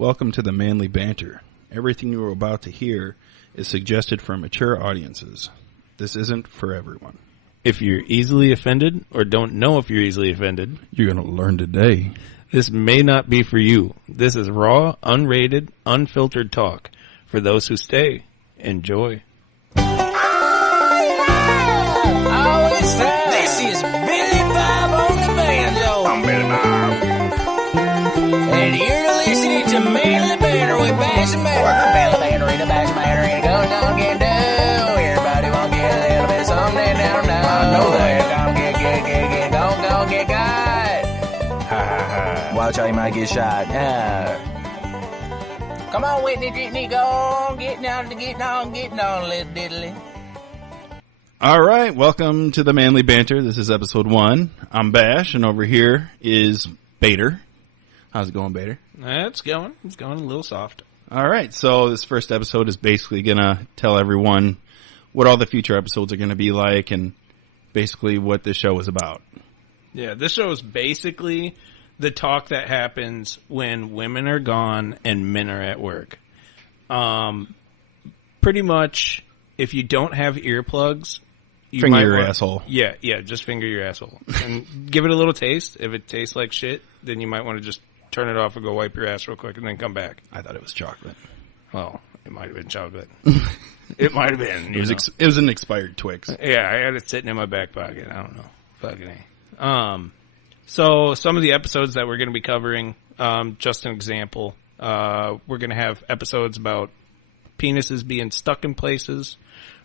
Welcome to the Manly Banter. Everything you are about to hear is suggested for mature audiences. This isn't for everyone. If you're easily offended or don't know if you're easily offended, You're going to learn today. this may not be for you. This is raw, unrated, unfiltered talk. For those who stay, enjoy. This is Billy Bob on the banjo. I'm Billy Bob. And you're listening to Manly Banter with Bash and Banter. Manly Banter in a Bash and Banter in a go get down. Everybody want to get a little bit of something down now. I know that. Go get got. Ha ha ha. Watch how you might get shot. Come on, Whitney, go on, getting on, little diddly. All right, welcome to the Manly Banter. This is episode 1. I'm Bash, and over here is Bader. How's it going, Bader? It's going a little soft. All right, so this first episode is basically going to tell everyone what all the future episodes are going to be like and basically what the show is about. Yeah, this show is basically the talk that happens when women are gone and men are at work. Pretty much, if you don't have earplugs, you Finger might your want, asshole. Yeah, just finger your asshole. And give it a little taste. If it tastes like shit, then you might want to just turn it off and go wipe your ass real quick and then come back. I thought it was chocolate. Well, it might have been chocolate. It might have been. It was an expired Twix. Yeah, I had it sitting in my back pocket. I don't know. Fucking A. So some of the episodes that we're going to be covering, just an example, we're going to have episodes about penises being stuck in places.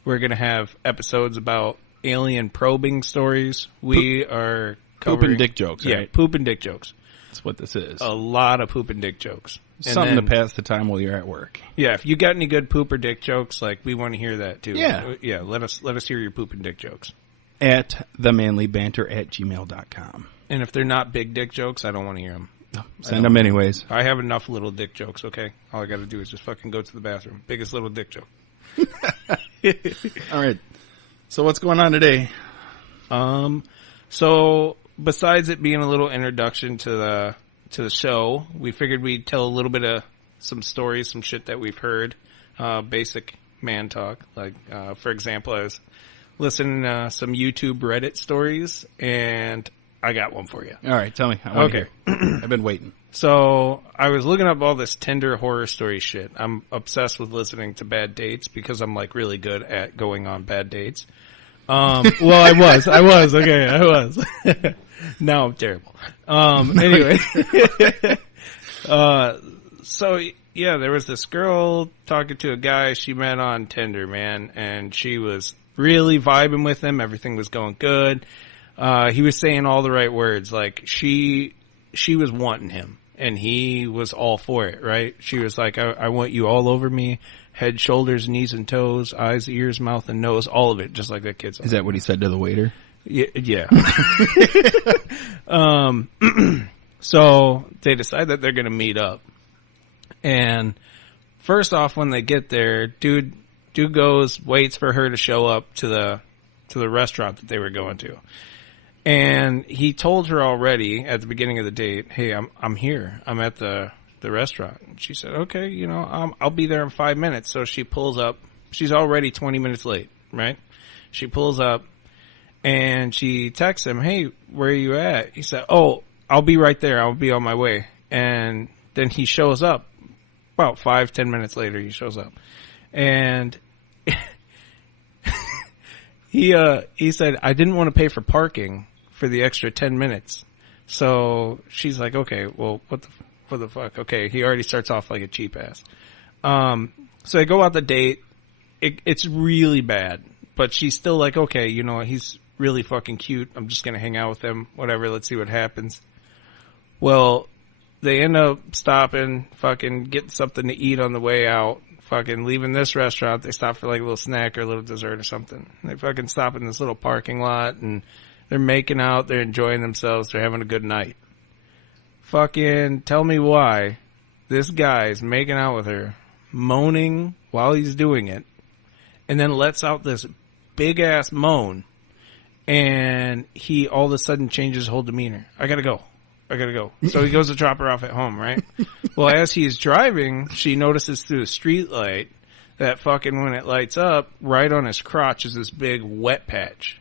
We're going to have episodes about alien probing stories. We are covering... Poop and dick jokes, right? Yeah, poop and dick jokes. That's what this is. A lot of poop and dick jokes. Something to pass the time while you're at work. Yeah, if you got any good poop or dick jokes, like, we want to hear that too. Yeah. Yeah, let us hear your poop and dick jokes. At themanlybanter@gmail.com. And if they're not big dick jokes, I don't want to hear them. Send them anyways. I have enough little dick jokes, okay? All I got to do is just fucking go to the bathroom. Biggest little dick joke. All right. So what's going on today? So besides it being a little introduction to the show, we figured we'd tell a little bit of some stories, some shit that we've heard, basic man talk. Like, for example, I was listening to some YouTube Reddit stories, and I got one for you. All right, tell me. I want to Okay. hear. I've been waiting. So I was looking up all this Tinder horror story shit. I'm obsessed with listening to bad dates because I'm like really good at going on bad dates. Well, I was. Okay, I was. Now I'm terrible. Anyway. So yeah, there was this girl talking to a guy she met on Tinder, man, and she was really vibing with him. Everything was going good. He was saying all the right words. Like, she was wanting him, and he was all for it, right? She was like, I want you all over me. Head, shoulders, knees, and toes, eyes, ears, mouth, and nose, all of it, just like that kid. Is that what he said to the waiter? Yeah. So they decide that they're going to meet up. And first off, when they get there, dude goes, waits for her to show up to the restaurant that they were going to. And he told her already at the beginning of the date, hey, I'm here. I'm at the restaurant. And she said, okay, I'll be there in 5 minutes. So she pulls up. She's already 20 minutes late, right? She pulls up and she texts him, hey, where are you at? He said, oh, I'll be right there. I'll be on my way. And then he shows up. About 5-10 minutes later, he shows up. And he said, I didn't want to pay for parking for the extra 10 minutes. So she's like, okay, well, what the fuck? Okay, he already starts off like a cheap ass. So they go out the date. It's really bad, but she's still like, okay, he's really fucking cute. I'm just gonna hang out with him. Whatever, let's see what happens. Well, they end up stopping, fucking getting something to eat on the way out. Fucking leaving this restaurant, they stop for like a little snack or a little dessert or something. They fucking stop in this little parking lot and they're making out, they're enjoying themselves, they're having a good night. Fucking tell me why this guy's making out with her, moaning while he's doing it, and then lets out this big ass moan, and he all of a sudden changes his whole demeanor. I gotta go. I gotta go. So he goes to drop her off at home, right? Well, as he's driving, she notices through the street light that fucking when it lights up, right on his crotch is this big wet patch.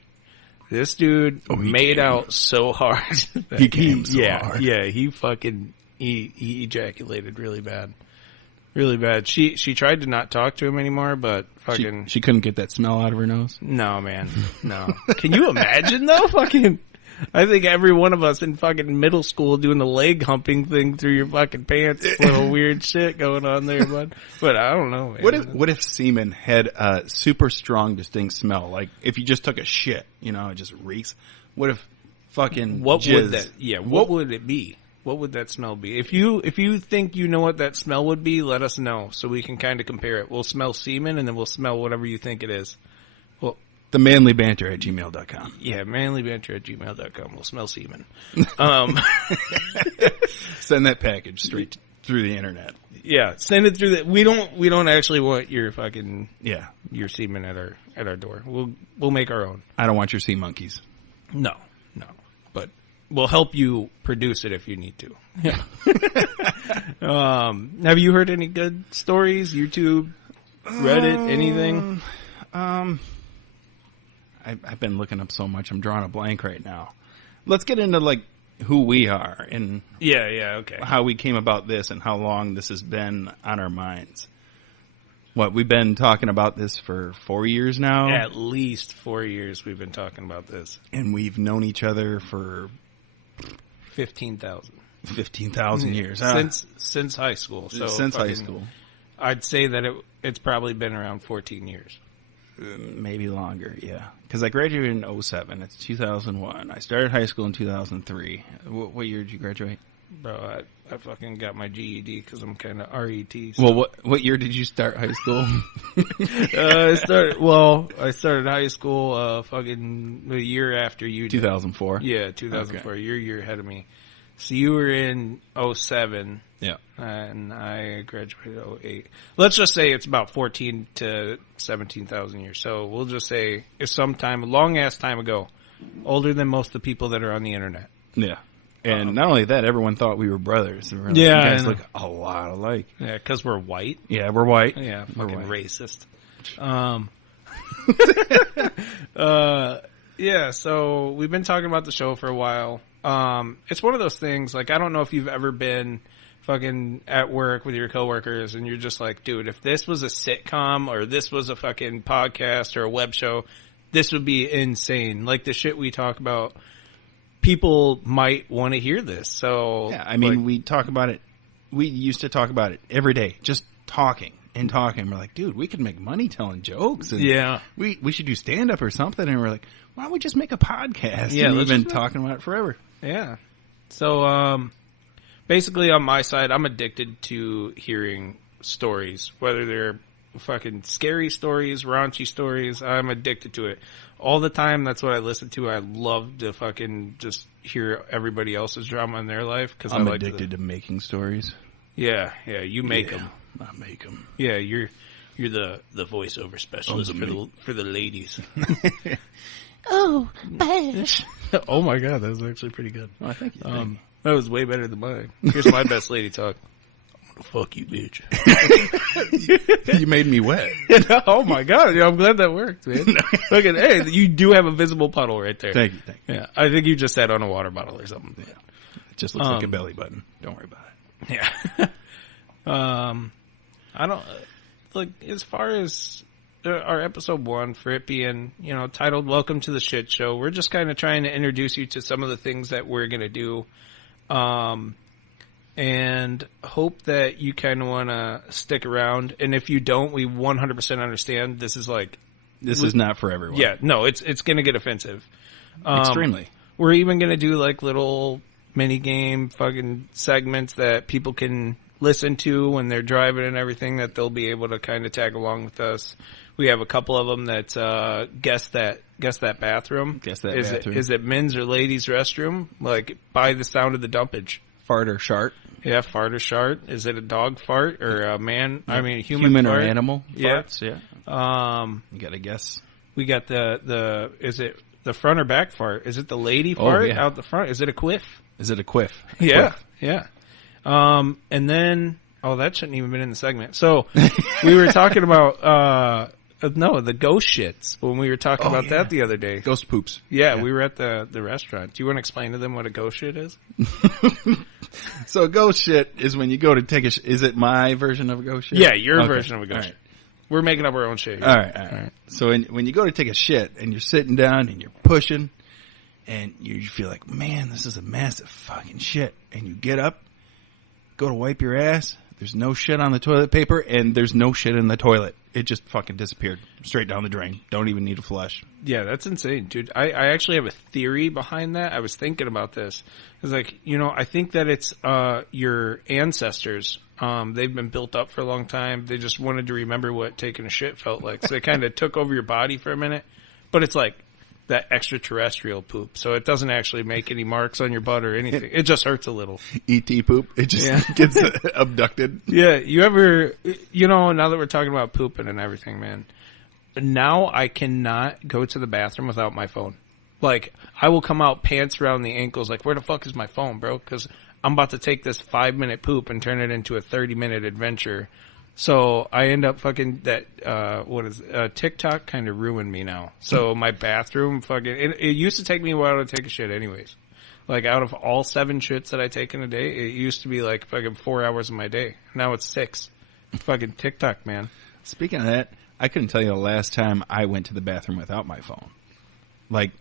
This dude made out so hard. He came so hard. Yeah, he ejaculated really bad. Really bad. She tried to not talk to him anymore, but fucking... She couldn't get that smell out of her nose? No, man. No. Can you imagine, though? Fucking... I think every one of us in fucking middle school doing the leg humping thing through your fucking pants. Little weird shit going on there, bud. But I don't know, man. What if semen had a super strong, distinct smell? Like, if you just took a shit, you know, it just reeks. What if fucking What jizz? would that... Yeah, what would it be? What would that smell be? If you think you know what that smell would be, let us know so we can kind of compare it. We'll smell semen and then we'll smell whatever you think it is. Well, the manlybanter@gmail.com. Yeah, manlybanter@gmail.com. We'll smell semen. Send that package straight through the internet. Yeah, send it through the. We don't actually want your fucking Yeah, your semen at our door. We'll make our own. I don't want your sea monkeys. No, but we'll help you produce it if you need to. Yeah. Have you heard any good stories? YouTube, Reddit, anything? I've been looking up so much. I'm drawing a blank right now. Let's get into like who we are and Yeah, okay. how we came about this and how long this has been on our minds. What, we've been talking about this for 4 years now? At least 4 years we've been talking about this. And we've known each other for 15,000 years. Since high school. So since high school. I'd say that it's probably been around 14 years. Maybe longer, yeah. Because I graduated in 2007. It's 2001. I started high school in 2003. What year did you graduate? Bro, I fucking got my GED because I'm kind of RET. So. Well, what year did you start high school? I started high school fucking the year after you did. 2004? Yeah, 2004. Okay. You're a year ahead of me. So you were in 2007. Yeah. And I graduated 2008. Let's just say it's about 14 to 17,000 years. So we'll just say it's sometime, a long-ass time ago. Older than most of the people that are on the internet. Yeah. And not only that, everyone thought we were brothers. Like, Yeah, you guys look a lot alike. Yeah, because we're white. Yeah, we're white. Yeah, We're fucking white. racist. Yeah, so we've been talking about the show for a while. It's one of those things, like, I don't know if you've ever been fucking at work with your coworkers and you're just like, dude, if this was a sitcom or this was a fucking podcast or a web show, this would be insane. Like the shit we talk about, people might want to hear this. So Yeah, I mean, like, we talk about it. We used to talk about it every day, just talking and talking. We're like, dude, we could make money telling jokes. And yeah. we should do stand-up or something. And we're like, why don't we just make a podcast? Yeah, and we've let's been just- talking about it forever. Yeah. So, basically on my side, I'm addicted to hearing stories, whether they're fucking scary stories, raunchy stories. I'm addicted to it all the time. That's what I listen to. I love to fucking just hear everybody else's drama in their life. Cause I'm I like addicted to making stories. Yeah. You make them. I make them. Yeah. You're the voiceover specialist for the ladies. Oh, Bash. Oh my God. That was actually pretty good. Oh, I think you That was way better than mine. Here's my best lady talk. Fuck you, bitch. You made me wet. Oh my God. I'm glad that worked, man. Look at, hey, you do have a visible puddle right there. Thank you. Yeah. I think you just sat on a water bottle or something. Yeah. It just looks like a belly button. Don't worry about it. Yeah. I don't, like, as far as our episode 1, for it being, titled Welcome to the Shit Show, we're just kind of trying to introduce you to some of the things that we're going to do. And hope that you kind of want to stick around. And if you don't, we 100% understand. This is not for everyone. yeah, no, it's going to get offensive. Extremely. We're even going to do like little mini game fucking segments that people can listen to when they're driving and everything, that they'll be able to kind of tag along with us. We have a couple of them that's guess that bathroom. Guess that Is bathroom. Is it men's or ladies' restroom? Like by the sound of the dumpage. Fart or shart? Yeah, fart or shart. Is it a dog fart or a man? I mean, human or fart? animal Yeah. farts? Yeah. You gotta guess. We got is it the front or back fart? Is it the lady fart yeah. out the front? Is it a quiff? Is it a quiff? Yeah, Quiff. yeah. And then, that shouldn't even been in the segment. So we were talking about, the ghost shits when we were talking about that the other day. Ghost poops. Yeah, we were at the restaurant. Do you want to explain to them what a ghost shit is? So a ghost shit is when you go to take a shit. Is it my version of a ghost shit? Yeah, your Okay. version of a ghost All shit. right. We're making up our own shit here. All right. So when you go to take a shit and you're sitting down and you're pushing and you feel like, man, this is a massive fucking shit. And you get up, go to wipe your ass. There's no shit on the toilet paper and there's no shit in the toilet. It just fucking disappeared straight down the drain. Don't even need to flush. Yeah, that's insane, dude. I actually have a theory behind that. I was thinking about this. It's like, I think that it's your ancestors. They've been built up for a long time. They just wanted to remember what taking a shit felt like. So they kind of took over your body for a minute. But it's like that extraterrestrial poop. So it doesn't actually make any marks on your butt or anything. It just hurts a little. E.T. poop. It just gets abducted. Yeah, you ever, now that we're talking about pooping and everything, man, now I cannot go to the bathroom without my phone. Like, I will come out pants around the ankles, like, where the fuck is my phone, bro? Because I'm about to take this 5-minute poop and turn it into a 30-minute adventure. So I end up fucking TikTok kind of ruined me now. So my bathroom it used to take me a while to take a shit anyways. Like, out of all 7 shits that I take in a day, it used to be like fucking 4 hours of my day. Now it's 6. Fucking TikTok, man. Speaking of that, I couldn't tell you the last time I went to the bathroom without my phone. Like,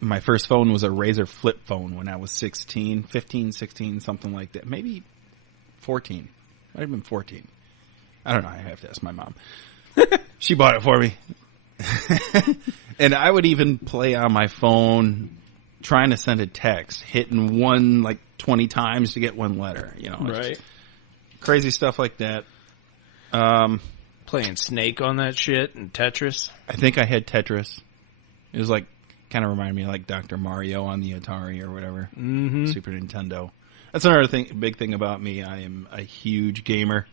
my first phone was a Razor flip phone when I was 15, 16, something like that. Maybe 14. Might have been 14. I don't know. I have to ask my mom. She bought it for me. And I would even play on my phone trying to send a text, hitting one like 20 times to get one letter. Right. Crazy stuff like that. Playing Snake on that shit and Tetris. I think I had Tetris. It was like, kind of reminded me of like Dr. Mario on the Atari or whatever. Mm-hmm. Super Nintendo. That's another big thing about me. I am a huge gamer.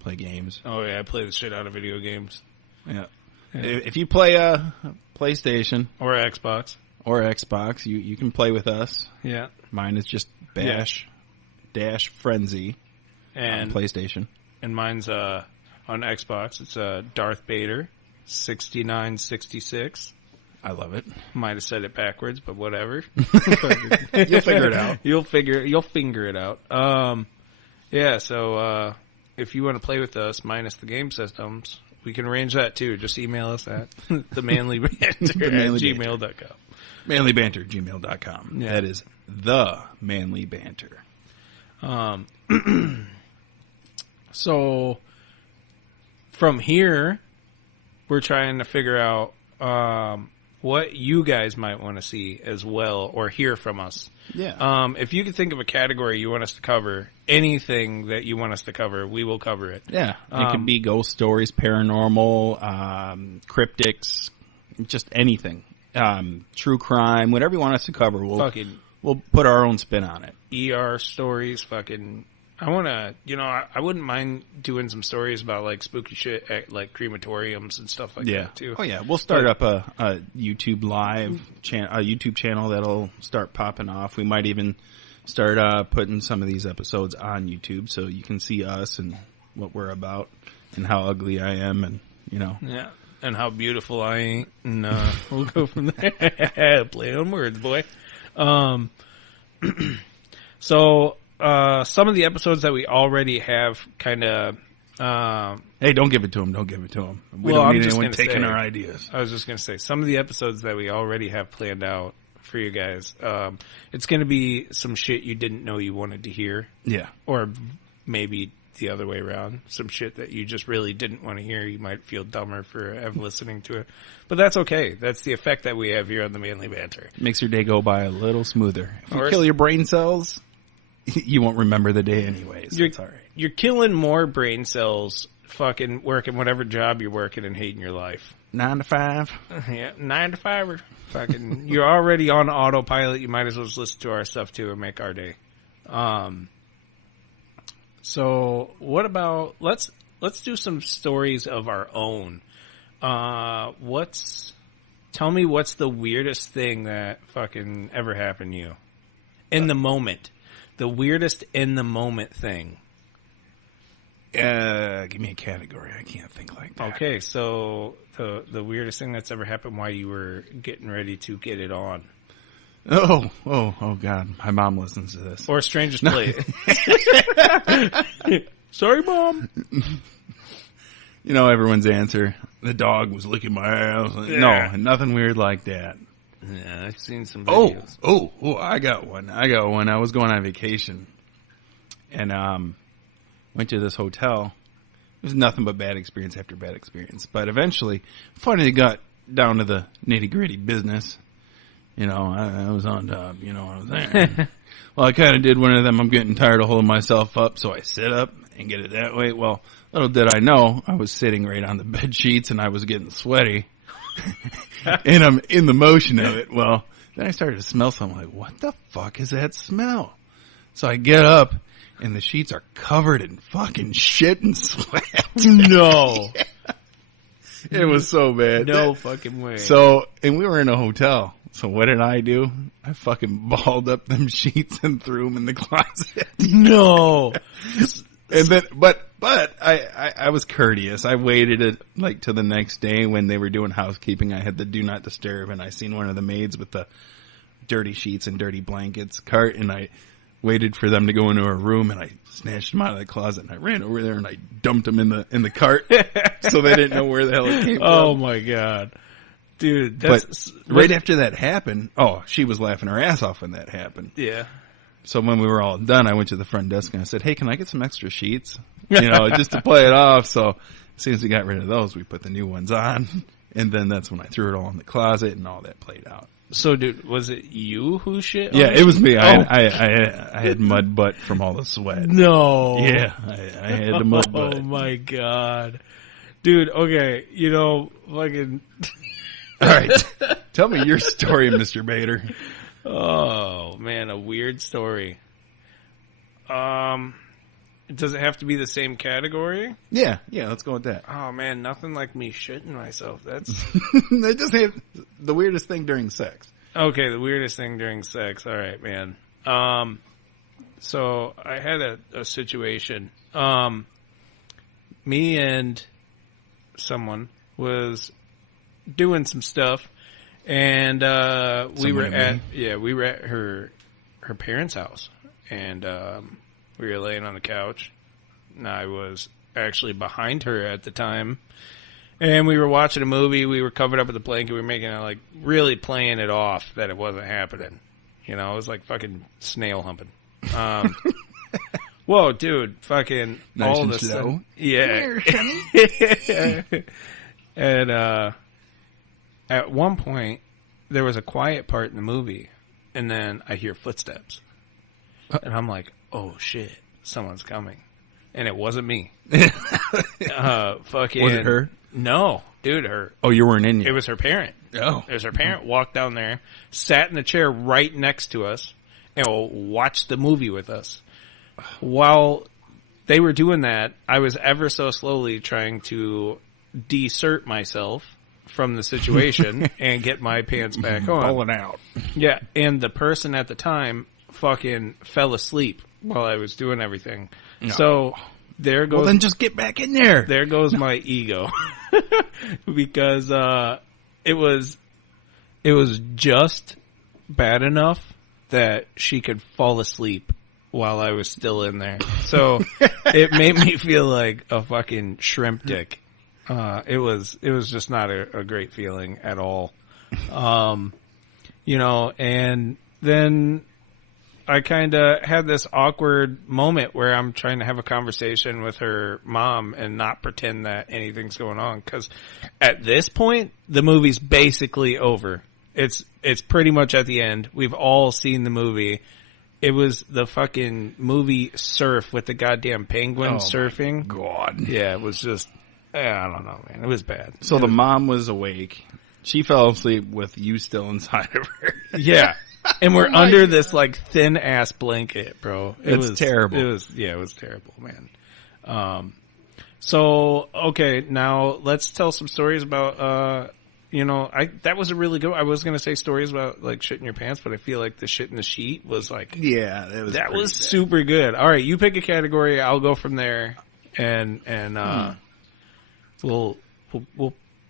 Play games. Oh yeah, I play the shit out of video games. Yeah. If you play a PlayStation or Xbox, you can play with us. Yeah. Mine is just Bash dash Frenzy and on PlayStation. And mine's on Xbox. It's Darth Vader 6966. I love it. Might have said it backwards, but whatever. You'll figure it out. You'll finger it out. Yeah, so if you want to play with us minus the game systems, we can arrange that too. Just email us at themanlybanter@gmail.com. Manlybanter@gmail.com. Yeah. That is the Manly Banter. So from here, we're trying to figure out what you guys might want to see as well or hear from us. Yeah. If you could think of a category you want us to cover, anything that you want us to cover, we will cover it. Yeah. It could be ghost stories, paranormal, cryptics, just anything. True crime, whatever you want us to cover, we'll put our own spin on it. ER stories, fucking... I want to, I wouldn't mind doing some stories about, like, spooky shit at, like, crematoriums and stuff like that, too. Oh, yeah. We'll start up a YouTube live a YouTube channel that'll start popping off. We might even start putting some of these episodes on YouTube so you can see us and what we're about and how ugly I am and, Yeah. And how beautiful I ain't. And we'll go from there. Play on words, boy. So... some of the episodes that we already have kind of... hey, don't give it to him. Don't give it to him. We don't need anyone taking our ideas. I was just going to say, some of the episodes that we already have planned out for you guys, it's going to be some shit you didn't know you wanted to hear. Yeah. Or maybe the other way around. Some shit that you just really didn't want to hear. You might feel dumber for listening to it. But that's okay. That's the effect that we have here on the Manly Banter. Makes your day go by a little smoother. If you kill your brain cells... you won't remember the day anyways. So it's all right. You're killing more brain cells fucking working whatever job you're working and hating your life. 9 to 5. Yeah, 9 to 5 or fucking... You're already on autopilot. You might as well just listen to our stuff too and make our day. So what about... Let's do some stories of our own. Tell me what's the weirdest thing that fucking ever happened to you? In the moment. The weirdest in the moment thing. Give me a category. I can't think like that. Okay, so the weirdest thing that's ever happened while you were getting ready to get it on. Oh, God. My mom listens to this. Or strangest play. Sorry, Mom. You know everyone's answer. The dog was licking my ass. No, nothing weird like that. Yeah, I've seen some videos. Oh, I got one. I was going on vacation. And went to this hotel. It was nothing but bad experience after bad experience. But eventually, finally got down to the nitty-gritty business. You know, I was on top. You know what I'm saying? Well, I kind of did one of them. I'm getting tired of holding myself up, so I sit up and get it that way. Well, little did I know, I was sitting right on the bed sheets, and I was getting sweaty. And I'm in the motion of it. Well, then I started to smell something. Like, what the fuck is that smell? So I get up, and the sheets are covered in fucking shit and sweat. No. Yeah. It was so bad. No fucking way. So, and we were in a hotel. So what did I do? I fucking balled up them sheets and threw them in the closet. No. And then, but I was courteous. I waited till the next day when they were doing housekeeping. I had the do not disturb, and I seen one of the maids with the dirty sheets and dirty blankets cart, and I waited for them to go into her room, and I snatched them out of the closet, and I ran over there and I dumped them in the cart, so they didn't know where the hell it came from. Oh my God. Dude, that's... But right after that happened, she was laughing her ass off when that happened. Yeah. So when we were all done, I went to the front desk and I said, hey, can I get some extra sheets? You know, just to play it off. So as soon as we got rid of those, we put the new ones on. And then that's when I threw it all in the closet and all that played out. So, dude, was it you who shit? Yeah, it was me. I had mud butt from all the sweat. No. Yeah, I had the mud butt. Oh, my God. Dude, okay, fucking... All right. Tell me your story, Mr. Bader. Oh, man, a weird story. Does it have to be the same category? Yeah, let's go with that. Oh, man, nothing like me shitting myself. That's... They just have the weirdest thing during sex. Okay, the weirdest thing during sex. All right, man. So I had a situation. Me and someone was doing some stuff, and we were at her parents' house, and we were laying on the couch, and I was actually behind her at the time, and we were watching a movie. We were covered up with a blanket. We were making it, really playing it off that it wasn't happening. You know, it was like fucking snail humping. Whoa, dude, fucking nice all and of a slow. sudden, yeah. And at one point, there was a quiet part in the movie, and then I hear footsteps, and I'm like, "Oh shit, someone's coming," and it wasn't me. Fucking Was it her? No, dude, her. Oh, you weren't in yet. It was her parent. Oh, It was her parent. Walked down there, sat in the chair right next to us, and watched the movie with us. While they were doing that, I was ever so slowly trying to desert myself from the situation and get my pants back on. pulling out. Yeah, and the person at the time fucking fell asleep while I was doing everything. No. So there goes... Well, then just get back in there. There goes my ego. Because it was just bad enough that she could fall asleep while I was still in there. So it made me feel like a fucking shrimp dick. It was just not a great feeling at all. And then I kind of had this awkward moment where I'm trying to have a conversation with her mom and not pretend that anything's going on. 'Cause at this point, the movie's basically over. It's pretty much at the end. We've all seen the movie. It was the fucking movie Surf with the goddamn penguin surfing. God. Yeah, it was just, I don't know, man. It was bad. So the mom was awake. She fell asleep with you still inside of her. Yeah. And we're under this thin ass blanket, bro. It was terrible. It was terrible, man. So okay, now let's tell some stories about that was a really good. I was gonna say stories about like shit in your pants, but I feel like the shit in the sheet was like, Yeah, that was super good. All right, you pick a category. I'll go from there, and we'll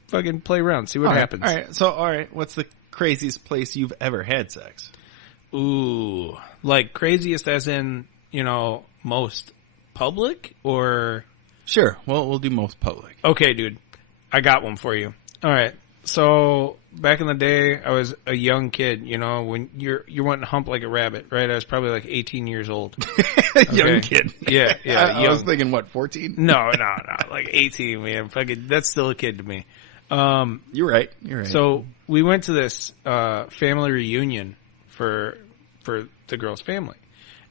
fucking play around, see what happens. All right. What's the craziest place you've ever had sex? Ooh, like craziest as in most public or? Sure. Well, we'll do most public. Okay, dude, I got one for you. All right. So back in the day, I was a young kid. When you're wanting to hump like a rabbit, right? I was probably like 18 years old. Young kid. Yeah. I was thinking, what, 14? No, like 18, man. Fucking, that's still a kid to me. You're right. So we went to this family reunion for the girl's family,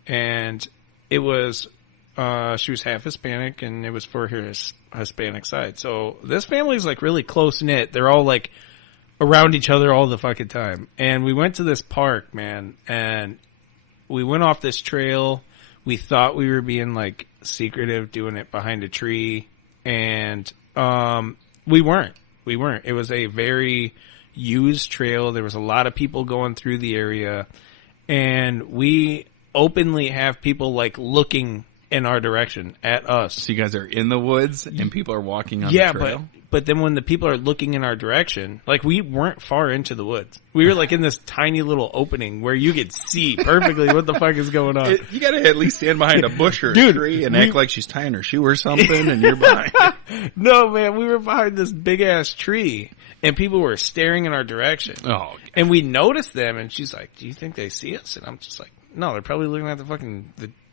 and it was she was half Hispanic, and it was for her Hispanic side. So this family's like really close knit. They're all like around each other all the fucking time. And we went to this park, man, and we went off this trail. We thought we were being like secretive, doing it behind a tree, and we weren't. It was a very used trail. There was a lot of people going through the area, and we openly have people like looking in our direction at us. So you guys are in the woods and people are walking on the trail? But then when the people are looking in our direction, like we weren't far into the woods. We were like in this tiny little opening where you could see perfectly what the fuck is going on. You gotta at least stand behind a bush or a tree and act like she's tying her shoe or something and you're behind. No, man, we were behind this big ass tree and people were staring in our direction. Oh, God. And we noticed them and she's like, do you think they see us? And I'm just like, no, they're probably looking at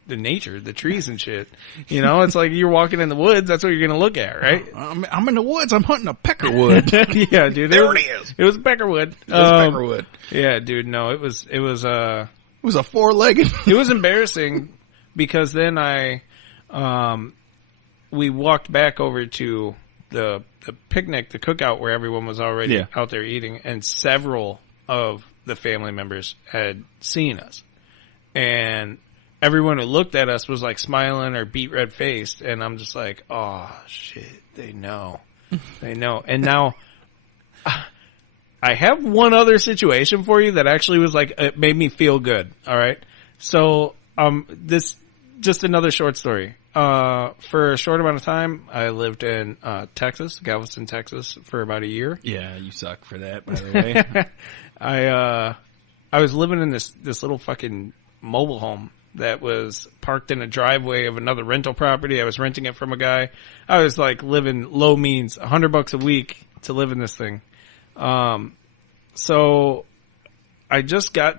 the nature, the trees and shit. It's like you're walking in the woods. That's what you're going to look at, right? I'm in the woods. I'm hunting a peckerwood. Yeah, dude. There it is. It was peckerwood. Peckerwood. Yeah, dude. No, it was a four-legged. It was embarrassing because then we walked back over to the picnic, the cookout where everyone was already out there eating, and several of the family members had seen us. And everyone who looked at us was like smiling or beet red faced, and I'm just like, oh shit, they know. And now I have one other situation for you that actually was like, it made me feel good. All right. So, this, just another short story. For a short amount of time, I lived in, Texas, Galveston, Texas for about a year. Yeah, you suck for that, by the way. I was living in this little fucking mobile home that was parked in a driveway of another rental property. I was renting it from a guy. I was like living low means, $100 a week to live in this thing. So I just got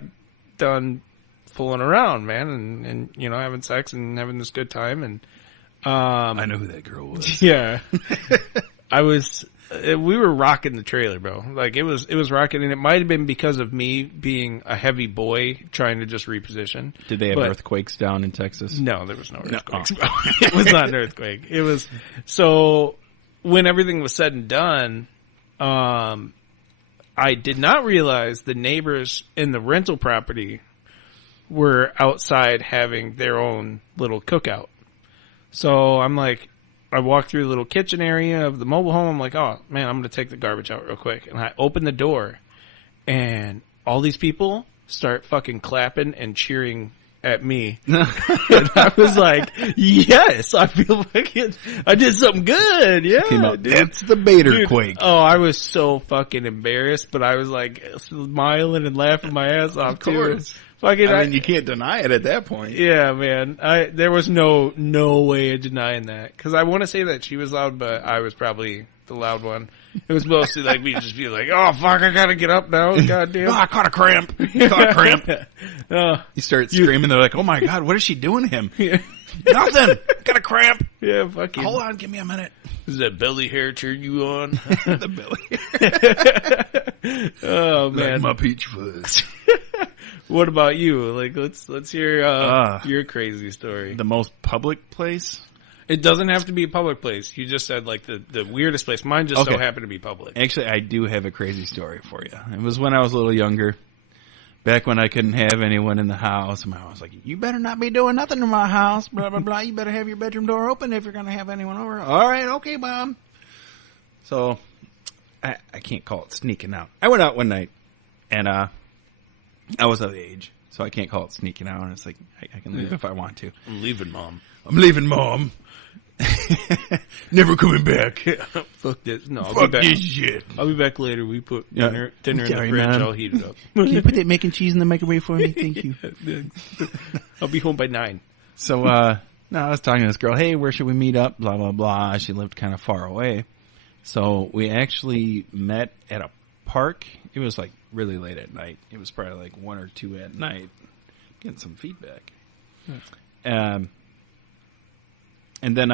done fooling around, man, and having sex and having this good time. And, I know who that girl was. Yeah. We were rocking the trailer, bro. Like it was rocking, and it might have been because of me being a heavy boy trying to just reposition. Did they have earthquakes down in Texas? No, there was no earthquakes. No. It was not an earthquake. It was, so when everything was said and done, I did not realize the neighbors in the rental property were outside having their own little cookout. So I'm like, I walked through the little kitchen area of the mobile home. I'm like, oh man, I'm going to take the garbage out real quick. And I open the door and all these people start fucking clapping and cheering at me. And I was like, yes, I feel like I did something good. Yeah. That's the Bader quake. Oh, I was so fucking embarrassed, but I was like smiling and laughing my ass off. Of course. Fucking, I mean, you can't deny it at that point. Yeah, man. There was no way of denying that. Cause I want to say that she was loud, but I was probably the loud one. It was mostly like me just be like, oh fuck, I gotta get up now. Goddamn. Oh, I caught a cramp. You start screaming. They're like, oh my God, what is she doing to him? Yeah. Nothing. Got a cramp. Yeah, fucking. Hold on, give me a minute. Is that belly hair turn you on? The belly hair. Oh man. Like my peach fuzz. What about you? Like, let's hear, your crazy story. The most public place? It doesn't have to be a public place. You just said like the weirdest place. Mine just so happened to be public. Actually, I do have a crazy story for you. It was when I was a little younger. Back when I couldn't have anyone in the house. My mom was like, you better not be doing nothing in my house. Blah, blah, blah. You better have your bedroom door open if you're going to have anyone over. All right. Okay, Mom. So I can't call it sneaking out. I went out one night, and I was of age, so I can't call it sneaking out. And it's like, I can leave if I want to. I'm leaving, Mom. I'm leaving, Mom. Never coming back. Fuck this. No, Fuck this shit. I'll be back later. We put dinner in the Sorry, fridge. Mom. I'll heat it up. Can you put that mac and cheese in the microwave for me? Thank you. I'll be home by 9. So, I was talking to this girl. Hey, where should we meet up? Blah, blah, blah. She lived kind of far away. So we actually met at a park. It was like really late at night. It was probably like 1 or 2 at night. Getting some feedback. And then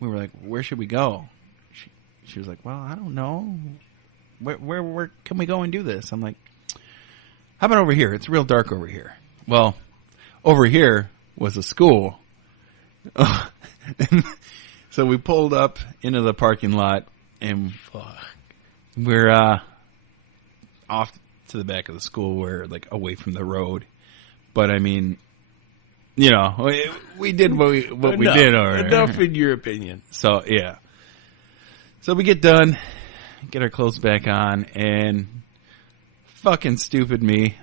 we were like, where should we go? She was like, well, I don't know. Where can we go and do this? I'm like, how about over here? It's real dark over here. Well, over here was a school. So we pulled up into the parking lot, and we're off to the back of the school. We're like away from the road. But I mean, you know, we did what we did already. Enough in your opinion. So, yeah. So we get done, get our clothes back on, and fucking stupid me.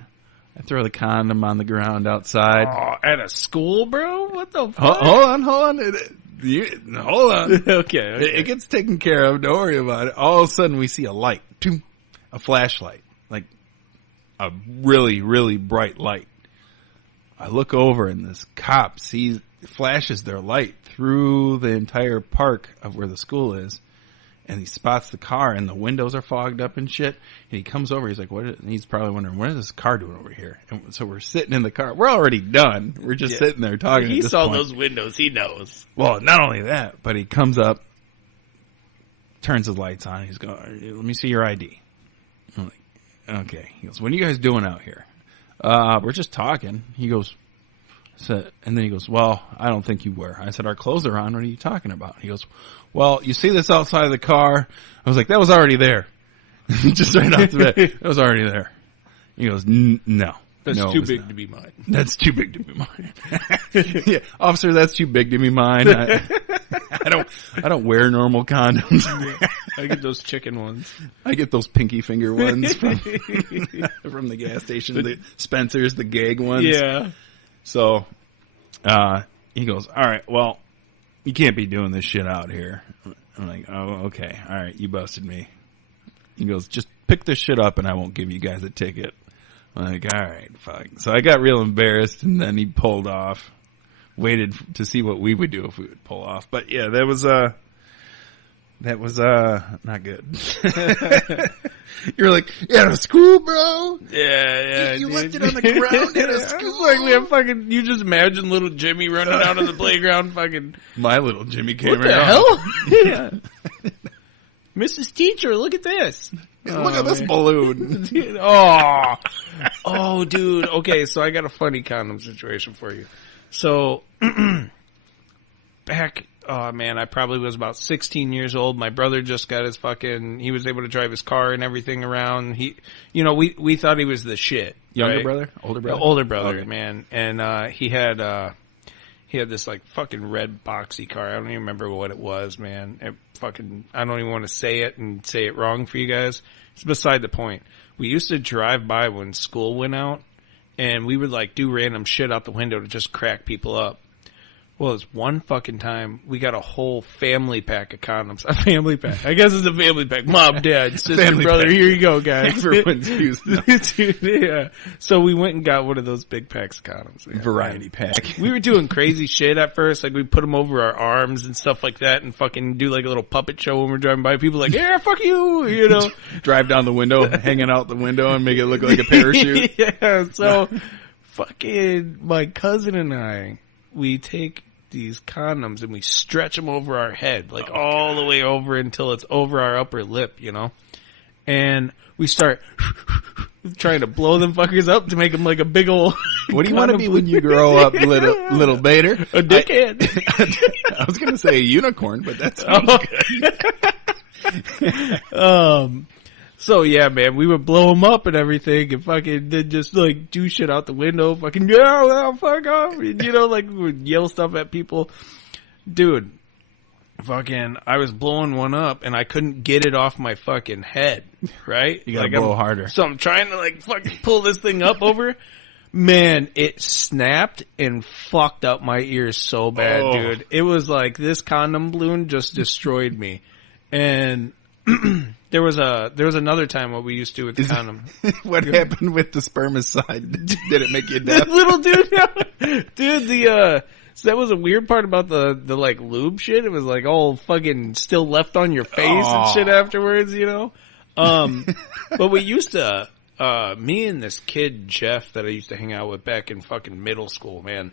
I throw the condom on the ground outside. Oh, at a school, bro? What the fuck? Hold on. Hold on. Okay. It gets taken care of. Don't worry about it. All of a sudden, we see a light. A flashlight. Like a really, really bright light. I look over, and this cop flashes their light through the entire park of where the school is, and he spots the car, and the windows are fogged up and shit. And he comes over. He's like, "What?" And he's probably wondering, "What is this car doing over here?" And so we're sitting in the car. We're already done. We're just sitting there talking. He at this saw point. those windows. He knows. Well, not only that, but he comes up, turns his lights on. He's going, "Let me see your ID." I'm like, "Okay." He goes, "What are you guys doing out here?" We're just talking. He goes, and then he goes, "Well, I don't think you were." I said, "Our clothes are on. What are you talking about?" He goes, "Well, you see this outside of the car?" I was like, "That was already there." Just right off the bat. That was already there. He goes, "No. That's no, too big to be mine." That's too big to be mine. Yeah, officer, that's too big to be mine. I don't wear normal condoms. I get those chicken ones. I get those pinky finger ones from the gas station, the Spencer's, the gag ones. Yeah. So, he goes, "All right, well, you can't be doing this shit out here." I'm like, "Oh, okay. All right, you busted me." He goes, "Just pick this shit up and I won't give you guys a ticket." I'm like, "All right, fuck." So I got real embarrassed, and then he pulled off. Waited to see what we would do if we would pull off. But yeah, that was not good. You're like, "Yeah, at a school, bro." Yeah, You dude. left it on the ground at a It's school. like we have fucking. You just imagine little Jimmy running out on the playground, fucking. My little Jimmy came What the around. hell? Yeah. Mrs. Teacher, look at this. Look at this balloon. Dude, oh, dude. Okay, so I got a funny condom situation for you. So, back, oh man, I probably was about 16 years old. My brother just got his he was able to drive his car and everything around. We thought he was the shit. Younger right? brother? Older brother? Older brother, Okay. man. And, he had this like fucking red boxy car. I don't even remember what it was, man. I don't even want to say it and say it wrong for you guys. It's beside the point. We used to drive by when school went out, and we would like do random shit out the window to just crack people up. Well, it's one fucking time we got a whole family pack of condoms. A family pack. I guess it's a family pack. Mom, dad, sister, Family brother. pack. Here you go, guys. Everyone's used them. Dude, yeah. So we went and got one of those big packs of condoms. Man. Variety pack. We were doing crazy shit at first. Like, we put them over our arms and stuff like that and fucking do like a little puppet show when we're driving by. People like, "Yeah, fuck you," you know. Drive down the window, hanging out the window, and make it look like a parachute. Yeah, so fucking my cousin and I, we take these condoms and we stretch them over our head, like all the way over until it's over our upper lip, you know? And we start trying to blow them fuckers up to make them like a big old... What do you want to be when you grow up, little Bader? A dickhead. I was going to say a unicorn, but that's good. So yeah, man, we would blow them up and everything, and fucking then just like do shit out the window, fucking fuck off, and, like we would yell stuff at people, dude. fucking, I was blowing one up and I couldn't get it off my fucking head, right? You gotta blow harder. So I'm trying to like fucking pull this thing up over. Man, it snapped and fucked up my ears so bad, dude. It was like this condom balloon just destroyed me. And there was another time what we used to do with the condom. What happened with the spermicide? Did it make you deaf? Little dude, dude, so that was a weird part about the like lube shit. It was like all fucking still left on your face and shit afterwards, you know? But we used to, me and this kid, Jeff, that I used to hang out with back in fucking middle school, man.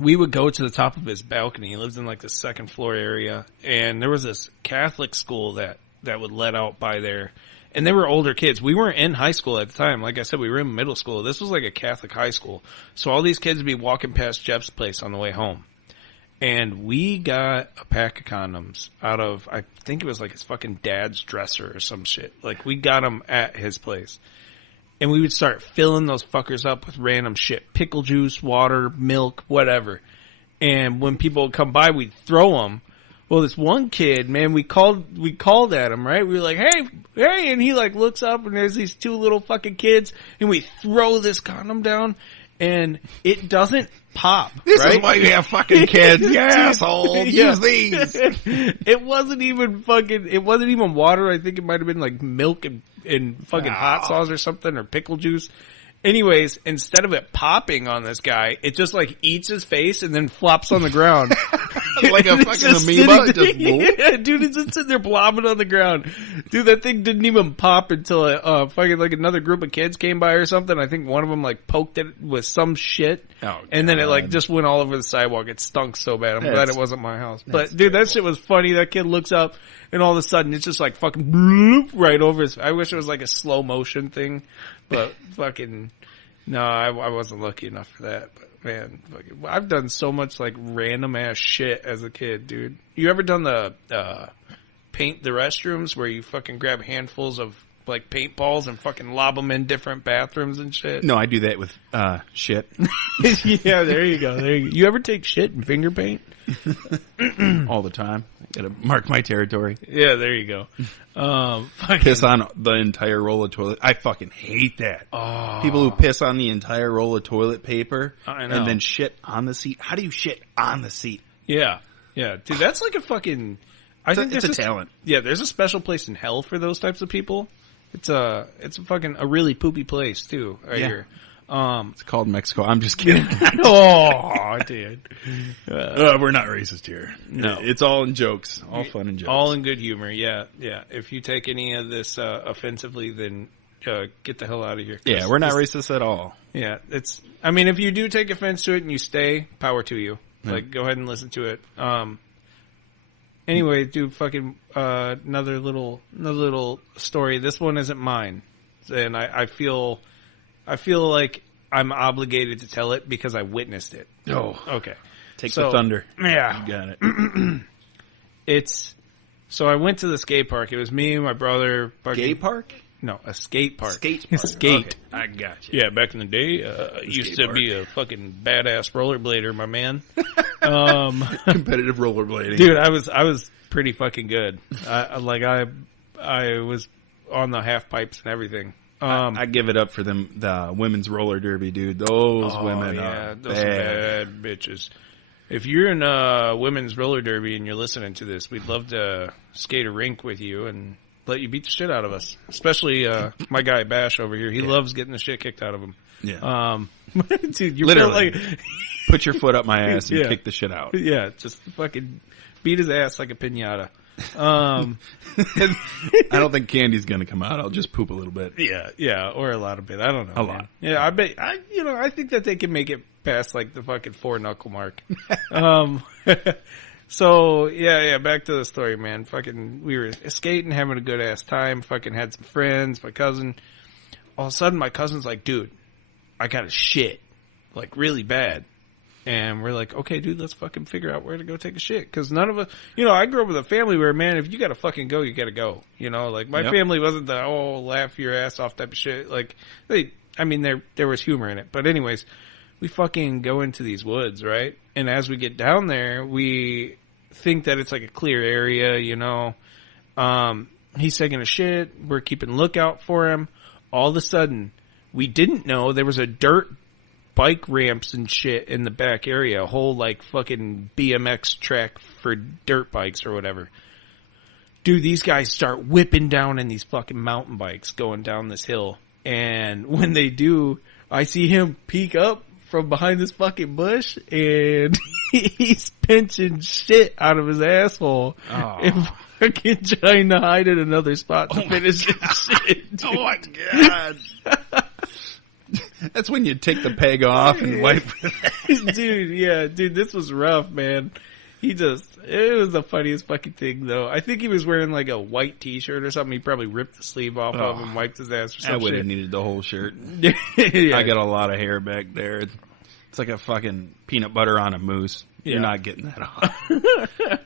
We would go to the top of his balcony. He lives in like the second floor area. And there was this Catholic school that would let out by there. And they were older kids. We weren't in high school at the time. Like I said, we were in middle school. This was like a Catholic high school. So all these kids would be walking past Jeff's place on the way home. And we got a pack of condoms out of, I think it was like his fucking dad's dresser or some shit. Like we got them at his place. And we would start filling those fuckers up with random shit. Pickle juice, water, milk, whatever. And when people would come by, we'd throw them. Well, this one kid, man, we called at him, right? We were like, hey, and he like looks up and there's these two little fucking kids and we throw this condom down and it doesn't pop. This right? is why you have fucking kids, you asshole. Use these. It wasn't even water. I think it might have been like milk and fucking hot sauce or something or pickle juice. Anyways, instead of it popping on this guy, it just like eats his face and then flops on the ground. Like a fucking amoeba. Yeah, dude, it's just sitting there blobbing on the ground. Dude, that thing didn't even pop until fucking like another group of kids came by or something. I think one of them like poked it with some shit. And then it like just went all over the sidewalk. It stunk so bad. I'm glad it wasn't my house. But dude, that shit was funny. That kid looks up and all of a sudden it's just like fucking bloop right over his. I wish it was like a slow motion thing, but fucking no, I wasn't lucky enough for that. But man, fucking, I've done so much like random ass shit as a kid, dude. You ever done the paint the restrooms where you fucking grab handfuls of like paintballs and fucking lob them in different bathrooms and shit? No, I do that with shit. Yeah, there you go. You ever take shit and finger paint? All the time. I gotta mark my territory. Yeah, there you go. Piss on the entire roll of toilet. I fucking hate that. Oh. People who piss on the entire roll of toilet paper I know. and then shit on the seat. How do you shit on the seat? Yeah, dude, that's like a fucking. I think it's a talent. Yeah, there's a special place in hell for those types of people. It's a fucking a really poopy place too. Right here. It's called Mexico. I'm just kidding. Oh, dude. We're not racist here. No. It's all in jokes. All fun and jokes. All in good humor. Yeah. If you take any of this offensively, then get the hell out of here. Yeah, we're not racist at all. Yeah, I mean, if you do take offense to it and you stay, power to you. Yeah. Like, go ahead and listen to it. Anyway, dude, fucking another little story. This one isn't mine, and I feel like I'm obligated to tell it because I witnessed it. Oh, Okay. take the thunder. Yeah. You got it. So I went to the skate park. It was me and my brother. Gay park? No, a skate park. Skate park. Skate. Okay. I got you. Yeah, back in the day, I used to be a fucking badass rollerblader, my man. Competitive rollerblading. Dude, I was pretty fucking good. I was on the half pipes and everything. I give it up for them, the women's roller derby, dude. Those women are those bad. bad bitches. If you're in women's roller derby and you're listening to this, we'd love to skate a rink with you and let you beat the shit out of us. Especially my guy Bash over here. He loves getting the shit kicked out of him. Yeah. Dude, you Literally. feel like Put your foot up my ass and Yeah. kick the shit out. yeah, just fucking beat his ass like a piñata. I don't think candy's gonna come out. I'll just poop a little bit. Yeah, or a lot of bit. I don't know. A man. lot. Yeah, I bet. I think that they can make it past like the fucking 4-knuckle mark. So yeah. Back to the story, man. Fucking, we were skating, having a good ass time. Fucking had some friends. My cousin. All of a sudden, my cousin's like, "Dude, I got a shit, like really bad." And we're like, okay, dude, let's fucking figure out where to go take a shit. Cause none of us, I grew up with a family where, man, if you gotta fucking go, you gotta go. Like my family wasn't the, laugh your ass off type of shit. Like, there was humor in it. But anyways, we fucking go into these woods, right? And as we get down there, we think that it's like a clear area, you know. He's taking a shit. We're keeping lookout for him. All of a sudden, we didn't know there was a dirt bike ramps and shit in the back area. A whole, like, fucking BMX track for dirt bikes or whatever. Dude, these guys start whipping down in these fucking mountain bikes going down this hill. And when they do, I see him peek up from behind this fucking bush, and he's pinching shit out of his asshole. Oh. And fucking trying to hide in another spot to finish his shit. Dude. Oh my god. That's when you take the peg off and wipe it. Dude, this was rough, man. It was the funniest fucking thing, though. I think he was wearing like a white t-shirt or something. He probably ripped the sleeve off of and wiped his ass or something. I would have needed the whole shirt. Yeah. I got a lot of hair back there. It's like a fucking peanut butter on a mousse. Yeah. You're not getting that off.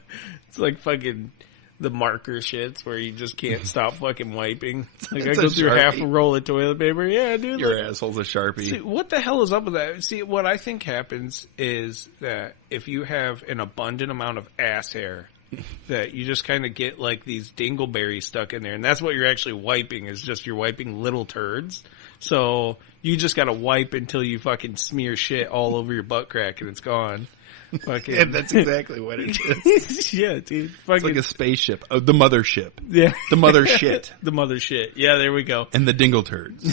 It's like fucking the marker shits where you just can't stop fucking wiping. It's like it's I go through half a roll of toilet paper. Yeah, dude. Your asshole's a Sharpie. See, what the hell is up with that? See, what I think happens is that if you have an abundant amount of ass hair, that you just kind of get like these dingleberries stuck in there. And that's what you're actually wiping, is just you're wiping little turds. So you just got to wipe until you fucking smear shit all over your butt crack and it's gone. Fucking. Yeah, that's exactly what it is. Yeah, dude. Fucking. It's like a spaceship. Oh, the mothership. Yeah. The mother shit. The mother shit. Yeah, there we go. And the dingle turds.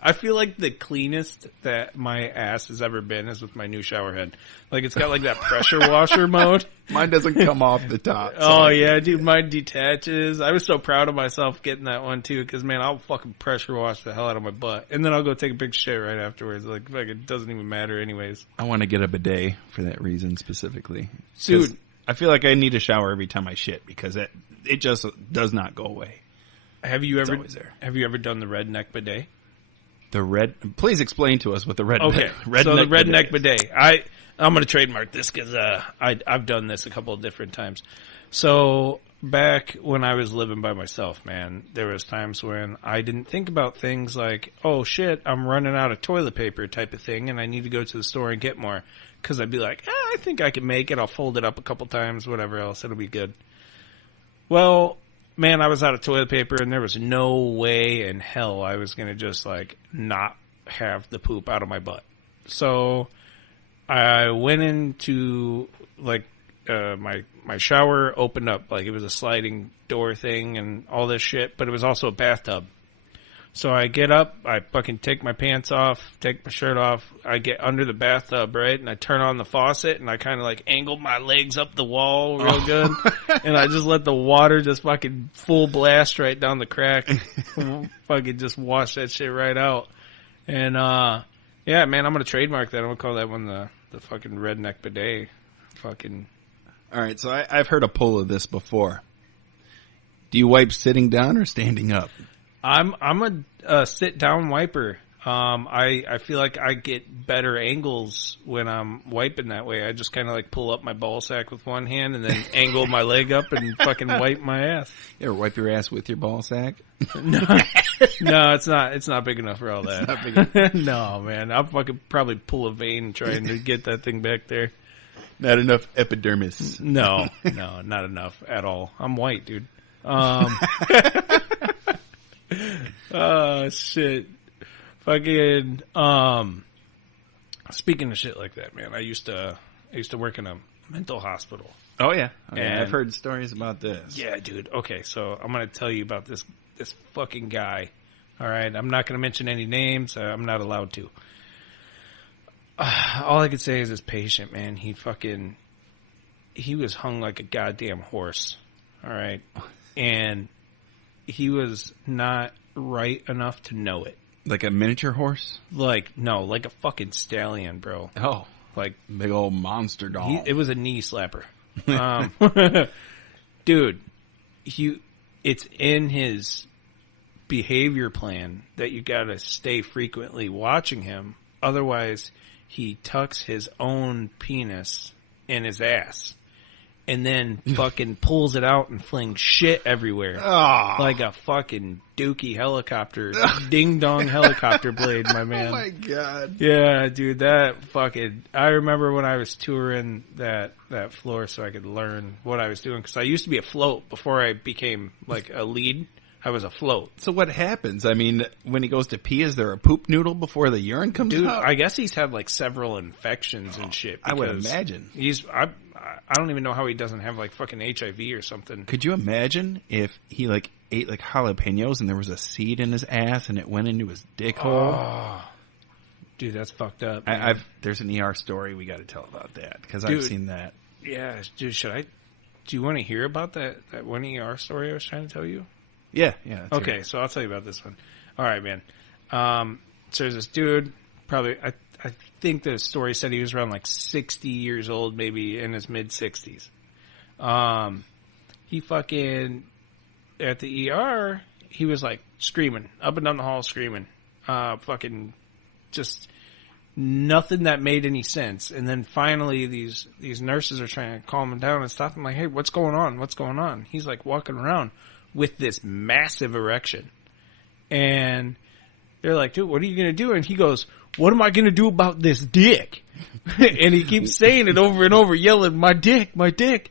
I feel like the cleanest that my ass has ever been is with my new shower head. Like, it's got like that pressure washer mode. Mine doesn't come off the top. So oh, yeah, dude. Mine detaches. I was so proud of myself getting that one, too, because, man, I'll fucking pressure wash the hell out of my butt. And then I'll go take a big shit right afterwards. Like, fuck, it doesn't even matter anyways. I want to get a bidet for that reason specifically. Dude. I feel like I need a shower every time I shit because it just does not go away. Have you ever done the redneck bidet? Please explain to us what the redneck bidet. I'm going to trademark this because I've done this a couple of different times. So back when I was living by myself, man, there was times when I didn't think about things like, oh shit, I'm running out of toilet paper type of thing, and I need to go to the store and get more. Because I'd be like, I think I can make it. I'll fold it up a couple times, whatever else. It'll be good. Well, man, I was out of toilet paper, and there was no way in hell I was going to just, like, not have the poop out of my butt. So I went into, like, my shower opened up. Like, it was a sliding door thing and all this shit, but it was also a bathtub. So I get up, I fucking take my pants off, take my shirt off, I get under the bathtub, right? And I turn on the faucet, and I kind of like angle my legs up the wall real good. And I just let the water just fucking full blast right down the crack. Fucking just wash that shit right out. And, yeah, man, I'm going to trademark that. I'm going to call that one the fucking redneck bidet. Fucking. All right, so I've heard a pull of this before. Do you wipe sitting down or standing up? I'm a sit down wiper. I feel like I get better angles when I'm wiping that way. I just kind of like pull up my ball sack with one hand and then angle my leg up and fucking wipe my ass. You ever wipe your ass with your ball sack? No, it's not big enough for all that. No, man, I'll fucking probably pull a vein trying to get that thing back there. Not enough epidermis. No, not enough at all. I'm white, dude. Oh shit. Fucking speaking of shit like that, man, I used to work in a mental hospital. Oh yeah. And I've heard stories about this. Yeah, dude. Okay, so I'm gonna tell you about this fucking guy. All right, I'm not gonna mention any names. I'm not allowed to. All I could say is this patient, man, he was hung like a goddamn horse. All right. And he was not right enough to know it. Like a miniature horse? Like a fucking stallion, bro. Oh. Like big old monster dog. It was a knee slapper. Dude, it's in his behavior plan that you gotta stay frequently watching him. Otherwise, he tucks his own penis in his ass. and then fucking pulls it out and flings shit everywhere. Oh. Like a fucking dookie helicopter. Ding dong helicopter blade, my man. Oh my god. Yeah, dude, that fucking... I remember when I was touring that floor so I could learn what I was doing. Because I used to be a float before I became, like, a lead. I was a float. So what happens? I mean, when he goes to pee, is there a poop noodle before the urine comes Dude, out? I guess he's had, like, several infections and shit. I would imagine. I don't even know how he doesn't have, like, fucking HIV or something. Could you imagine if he, like, ate, like, jalapenos and there was a seed in his ass and it went into his dick hole? Oh. Dude, that's fucked up. There's an ER story we got to tell about that because Dude. I've seen that. Yeah, dude, do you want to hear about that one ER story I was trying to tell you? Yeah. Okay, so I'll tell you about this one. All right, man. So there's this dude, probably, I think the story said he was around like 60 years old, maybe in his mid-60s. He fucking, at the ER, he was like screaming, up and down the hall screaming. Fucking just nothing that made any sense. And then finally these nurses are trying to calm him down and stop him, like, hey, what's going on? What's going on? He's like walking around with this massive erection. And they're like, dude, what are you going to do? And he goes, what am I going to do about this dick? And he keeps saying it over and over, yelling, my dick, my dick.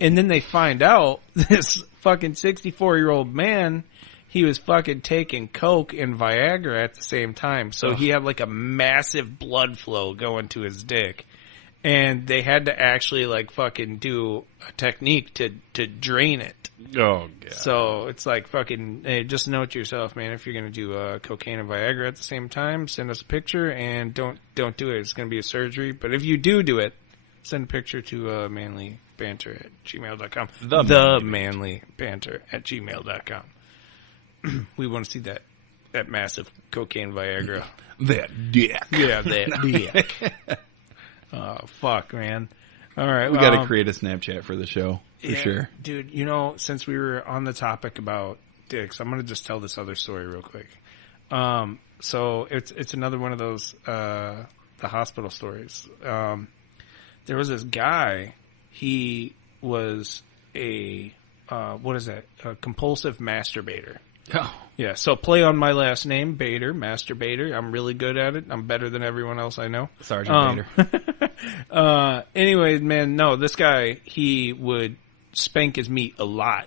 And then they find out this fucking 64-year-old man, he was fucking taking Coke and Viagra at the same time. So he had like a massive blood flow going to his dick. And they had to actually like fucking do a technique to drain it. Oh, God. So it's like fucking, hey, just note to yourself, man, if you're going to do cocaine and Viagra at the same time, send us a picture and don't do it. It's going to be a surgery. But if you do it, send a picture to Manly Banter at gmail.com. The Manly Banter at gmail.com. We want to see that massive cocaine Viagra. That dick. Yeah, that dick. Oh, fuck, man. All right. We got to create a Snapchat for the show, for sure. Dude, since we were on the topic about dicks, I'm going to just tell this other story real quick. So it's another one of those, the hospital stories. There was this guy, he was a compulsive masturbator. Oh. Yeah, so play on my last name, Bader, masturbator. I'm really good at it. I'm better than everyone else I know. Sergeant Bader. Anyway, man, no, this guy, he would spank his meat a lot.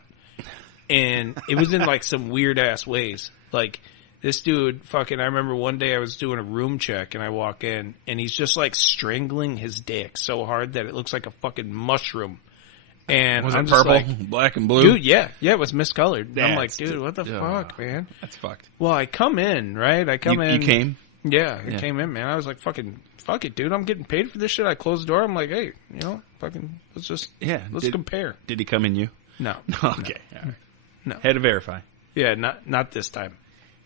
And it was in like some weird ass ways. Like, this dude fucking, I remember one day I was doing a room check and I walk in and he's just like strangling his dick so hard that it looks like a fucking mushroom. And was I'm it just purple, like, black, and blue? Dude, yeah, it was miscolored. I'm like, That's dude, what the fuck, man? That's fucked. Well, I come in, right? You came? Yeah, I came in, man. I was like, fuck it, dude. I'm getting paid for this shit. I closed the door. I'm like, hey, fucking, let's compare. Did he come in you? No. Okay. No. All right. No. Had to verify. Yeah, not this time.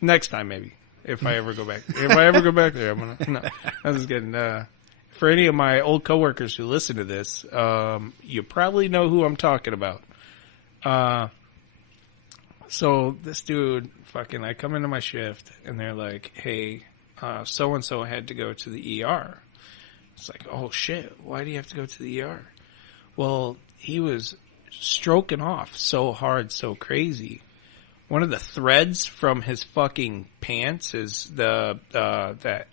Next time, maybe. If I ever go back. If I ever go back there, I'm gonna, no. I was getting, for any of my old coworkers who listen to this, you probably know who I'm talking about. So this dude, fucking, I come into my shift and they're like, hey, so-and-so had to go to the ER. It's like, oh shit, why do you have to go to the ER? Well, he was stroking off so hard, so crazy. One of the threads from his fucking pants is that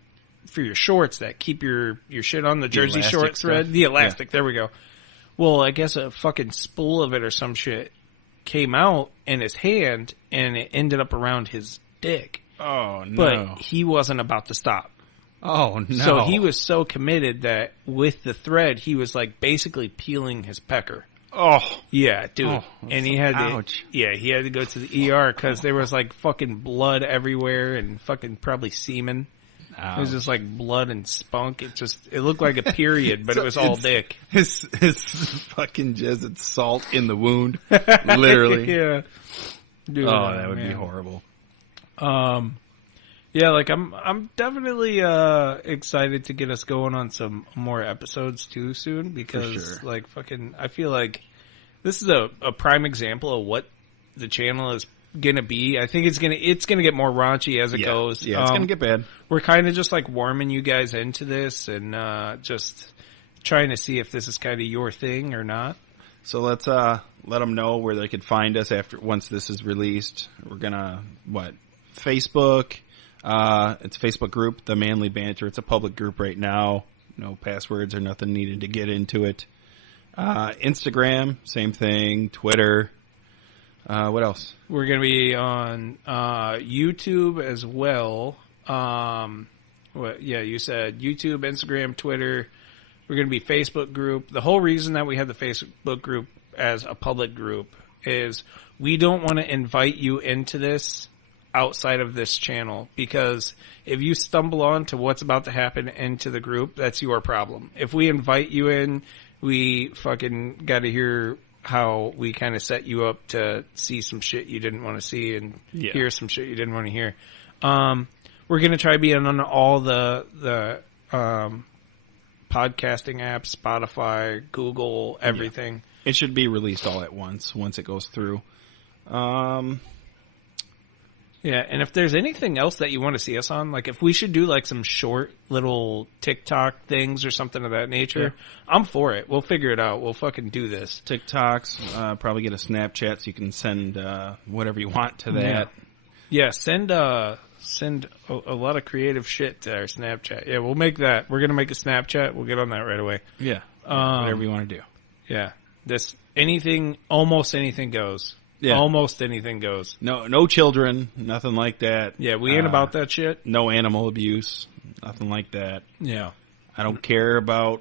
for your shorts that keep your shit on, the jersey short thread. Stuff. The elastic, There we go. Well, I guess a fucking spool of it or some shit came out in his hand and it ended up around his dick. Oh, no. But he wasn't about to stop. Oh, no. So he was so committed that with the thread, he was like basically peeling his pecker. Oh. Yeah, dude. Oh, and he had ouch. he had to go to the ER because there was like fucking blood everywhere and fucking probably semen. Ouch. It was just like blood and spunk. It looked like a period, but it was all dick. His fucking jizz, it's salt in the wound. Literally. Yeah. Dude, oh, that would be horrible. Yeah, like I'm definitely excited to get us going on some more episodes too soon because like fucking I feel like this is a prime example of what the channel is gonna be. I think it's gonna get more raunchy as it goes. Yeah, it's gonna get bad. We're kind of just like warming you guys into this and just trying to see if this is kind of your thing or not. So let's let them know where they could find us once this is released. We're gonna Facebook. It's a Facebook group, the Manly Banter. It's a public group right now. No passwords or nothing needed to get into it. Instagram, same thing. Twitter. What else? We're going to be on YouTube as well. You said YouTube, Instagram, Twitter. We're going to be Facebook group. The whole reason that we have the Facebook group as a public group is we don't want to invite you into this outside of this channel, because if you stumble on to what's about to happen into the group, that's your problem. If we invite you in, we fucking got to hear how we kind of set you up to see some shit you didn't want to see and hear some shit you didn't want to hear. We're going to try being on all the podcasting apps, Spotify, Google, everything. It should be released all at once it goes through. Yeah, and if there's anything else that you want to see us on, like if we should do like some short little TikTok things or something of that nature, I'm for it. We'll figure it out. We'll fucking do this. TikToks, probably get a Snapchat so you can send whatever you want to that. Yeah, send a lot of creative shit to our Snapchat. Yeah, we'll make that. We're going to make a Snapchat. We'll get on that right away. Yeah, whatever you want to do. Yeah, almost anything goes. Yeah. Almost anything goes. No children, nothing like that. Yeah, we ain't about that shit. No animal abuse, nothing like that. Yeah. I don't care about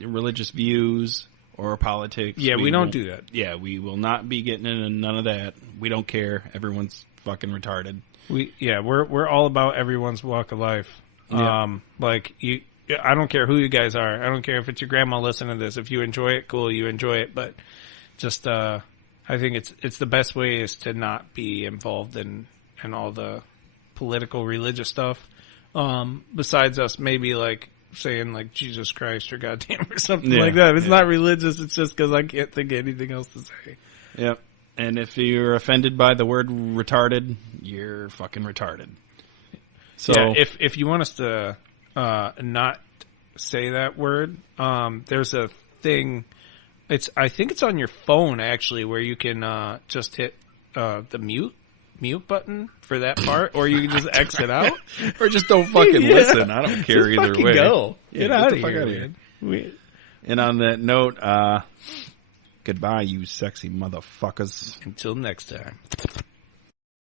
religious views or politics. Yeah, we don't do that. Yeah, we will not be getting into none of that. We don't care. Everyone's fucking retarded. We're all about everyone's walk of life. Yeah. I don't care who you guys are. I don't care if it's your grandma listening to this. If you enjoy it, cool, you enjoy it. But just I think it's the best way is to not be involved in all the political, religious stuff. Besides us maybe like saying like Jesus Christ or goddamn or something like that. It's not religious. It's just because I can't think of anything else to say. Yep. And if you're offended by the word retarded, you're fucking retarded. So if you want us to not say that word, there's a thing. I think it's on your phone actually, where you can just hit the mute button for that part, or you can just exit out, or just don't fucking listen. I don't care just either way. Go. Get out of here, man. And on that note, goodbye, you sexy motherfuckers. Until next time.